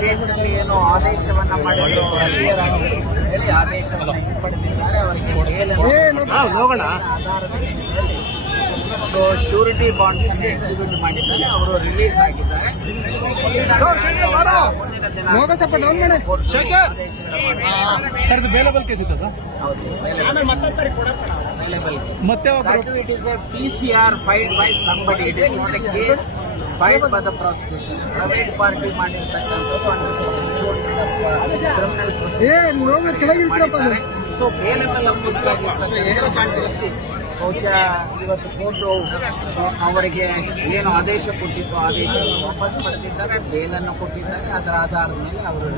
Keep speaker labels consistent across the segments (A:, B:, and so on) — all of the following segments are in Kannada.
A: ಡೇಟ್ನಲ್ಲಿ ಏನು ಆದೇಶವನ್ನ ಮಾಡಿದ್ರು. ಕ್ಲಿಯರ್ ಆಗಿ ಹೇಳಿ ಆದೇಶವನ್ನ ಹಿಂಪಡೆದಿದ್ದಾರೆ. ಅವರಿಗೆ ಬೇಲ್ ಸೊ ಶ್ಯೂರಿಟಿ ಬಾಂಡ್ಸ್ ಅನ್ನು ಎಕ್ಸಿಕ್ಯೂಟ್ ಮಾಡಿದ್ದಾರೆ. ಅವರು ರಿಲೀಸ್ ಆಗಿದ್ದಾರೆ. ಮುಂದಿನ ದಿನ
B: ಸರ್ ಬೇಲಬಲ್ ಕೇಸ್ ಇತ್ತು ಸರ್. ಮತ್ತೆ
A: it is is a PCR filed by somebody. It is not a case. Filed by the prosecution private party ಮಾಡಿರ್ತಕ್ಕಂಥದ್ದು so section 200 of, criminal procedure ಮಾಡಿದ್ದಾರೆ. So ಬೇಲೆಬಲ್ ಅಫೆನ್ಸ್ ಆಗಿರ್ತಕ್ಕಂಥದ್ದು ಬಹುಶಃ ಇವತ್ತು ಕೋರ್ಟು ಅವರಿಗೆ ಏನು ಆದೇಶ ಕೊಟ್ಟಿತ್ತು ಆದೇಶ ವಾಪಸ್ ಪಡೆದಿದ್ದಾರೆ ಬೇಲನ್ನು ಕೊಟ್ಟಿದ್ದಾರೆ ಅದರ ಆಧಾರದ ಮೇಲೆ ಅವರು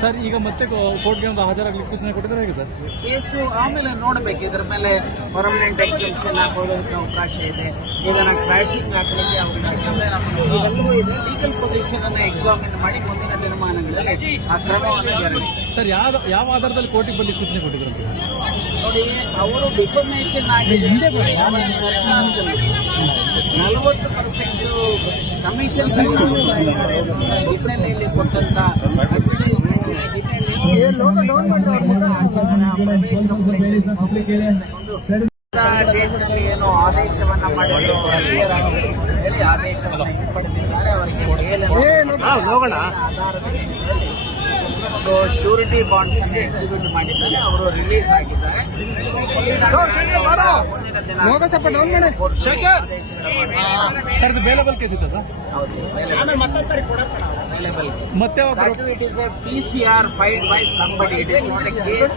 B: ಸರ್ ಈಗ ಮತ್ತೆ ಕೋರ್ಟ್ಗೆ ಒಂದು ಹಾಜರಾಗಲಿಕ್ಕೆ ಸೂಚನೆ ಕೊಟ್ಟಿದ್ದಾರೆ ಹೇಗೆ ಸರ್?
A: ಕೇಸು ಆಮೇಲೆ ನೋಡಬೇಕು. ಇದ್ರ ಮೇಲೆ ಪರ್ಮನೆಂಟ್ ಎಕ್ಸೆಪ್ಷನ್ ಆಗೋದಕ್ಕೆ ಅವಕಾಶ ಇದೆ. ಇದನ್ನ ಕ್ರಾಶಿಂಗ್ ಹಾಕಲಿಕ್ಕೆ ಅವಕಾಶ ಇದೆ. ಲೀಗಲ್ ಪೊಸಿಷನ್ ಅನ್ನ ಎಕ್ಸಾಮಿನ್ ಮಾಡಿ ಮುಂದಿನ ತೀರ್ಮಾನಗಳಲ್ಲಿ ಆ ಕ್ರಮವನ್ನು
B: ಸರ್ ಯಾವ ಯಾವ ಆಧಾರದಲ್ಲಿ ಕೋರ್ಟಿಗೆ ಬಂದು ಸೂಚನೆ ಕೊಟ್ಟಿದ್ರು
A: ನೋಡಿ ಅವರು ಡಿಫರ್ಮೇಷನ್ ಆಗಿದೆ ನಲವತ್ತು ಪರ್ಸೆಂಟ್ ಕಮಿಷನ್ ಡಿಪೆಂಡೆಂಟ್ ಕೊಟ್ಟಂತ ಡೇಟ್ನಲ್ಲಿ ಏನು ಆದೇಶವನ್ನ ಮಾಡಿದ್ರು ಕ್ಲಿಯರ್ ಆಗಿ ಹೇಳಿ ಆದೇಶವನ್ನ ಹಿಂಪಡೆದಿದ್ದಾರೆ. ಅವರಿಗೆ ಬೇಲ್ ಸೊ ಶ್ಯೂರಿಟಿ ಬಾಂಡ್ಸ್ ಅನ್ನು ಎಕ್ಸಿಕ್ಯೂಟ್ ಮಾಡಿದ್ದಾರೆ. ಅವರು ರಿಲೀಸ್ ಆಗಿದ್ದಾರೆ. ಮುಂದಿನ ದಿನ
B: ಸರ್ ಇದು ಬೇಲಬಲ್ ಕೇಸ್ ಇತ್ತು ಸರ್
A: ಹೌದು available.
B: ಮತ್ತೆ
A: it is P C R filed by somebody. It is not a case.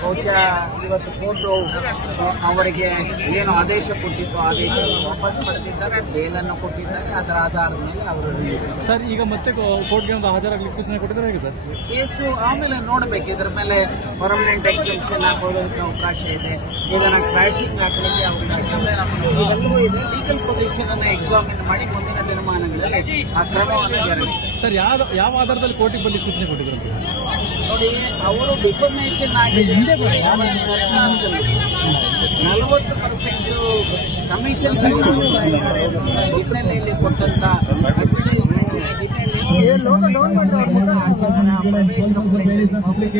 A: ಬಹುಶಃ ಇವತ್ತು ಕೋರ್ಟು ಅವರಿಗೆ ಏನು ಆದೇಶ ಕೊಟ್ಟಿತ್ತು ಆದೇಶ ವಾಪಸ್ ಪಡೆದಿದ್ದಾರೆ ಬೇಲನ್ನು ಕೊಟ್ಟಿದ್ದಾರೆ ಅದರ ಆಧಾರದ ಮೇಲೆ ಅವರು
B: ಸರ್ ಈಗ ಮತ್ತೆ ಕೋರ್ಟ್ಗೆ ಒಂದು ಹಾಜರಾಗಲಿಕ್ಕೆ ಸೂಚನೆ ಕೊಟ್ಟಿದ್ದಾರೆ ಹೇಗೆ ಸರ್?
A: ಕೇಸು ಆಮೇಲೆ ನೋಡಬೇಕು ಇದ್ರ ಮೇಲೆ ಪರ್ಮನೆಂಟ್ ಎಕ್ಸೆಪ್ಷನ್ ಹಾಕೋದಕ್ಕೆ ಅವಕಾಶ ಇದೆ ಇದನ್ನು ಕ್ರಾಶಿಂಗ್ ಹಾಕಲಿಕ್ಕೆ ಅವಕಾಶ ಇದೆ. ಇವೆಲ್ಲವೂ ಇದೆ. ಲೀಗಲ್ ಪೊಸಿಷನ್ ಅನ್ನು ಎಕ್ಸಾಮಿನ್ ಮಾಡಿ ಮುಂದಿನ ದಿನಮಾನಗಳಲ್ಲಿ ಆ ಕ್ರಮವನ್ನು
B: ಸರ್ ಯಾವ ಯಾವ ಆಧಾರದಲ್ಲಿ ಕೋರ್ಟಿಗೆ ಬಂದು ಸೂಚನೆ ಕೊಟ್ಟಿದ್ರು
A: ನೋಡಿ ಅವರು ಡಿಫರ್ಮೇಷನ್ ಆಗಿದೆ ನಲವತ್ತು ಪರ್ಸೆಂಟ್ ಕಮಿಷನ್ ಡಿಪೆಂಡೆಂಟ್ ಕೊಟ್ಟಂತ ಡಿಪೆಂಡೆಂಟ್